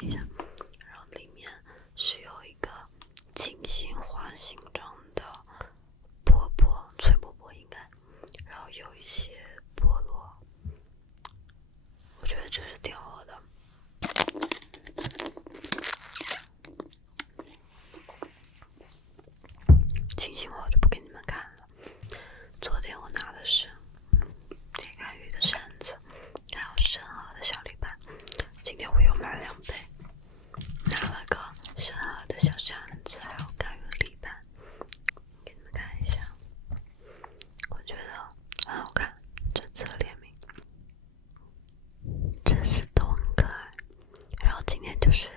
一下，然后里面是有一个金星花形状的波波，脆波波应该，然后有一些菠萝，我觉得这是挺好的。金星花我就不给你们看了。昨天我拿的是铁杆鱼的扇子，还有生蚝的小礼拜。今天我又买了2杯，拿了个生蚝的小扇子，还有干鱼的礼拜，给你们看一下。我觉得很好看，这次的联名，这次都很可爱。然后今天就是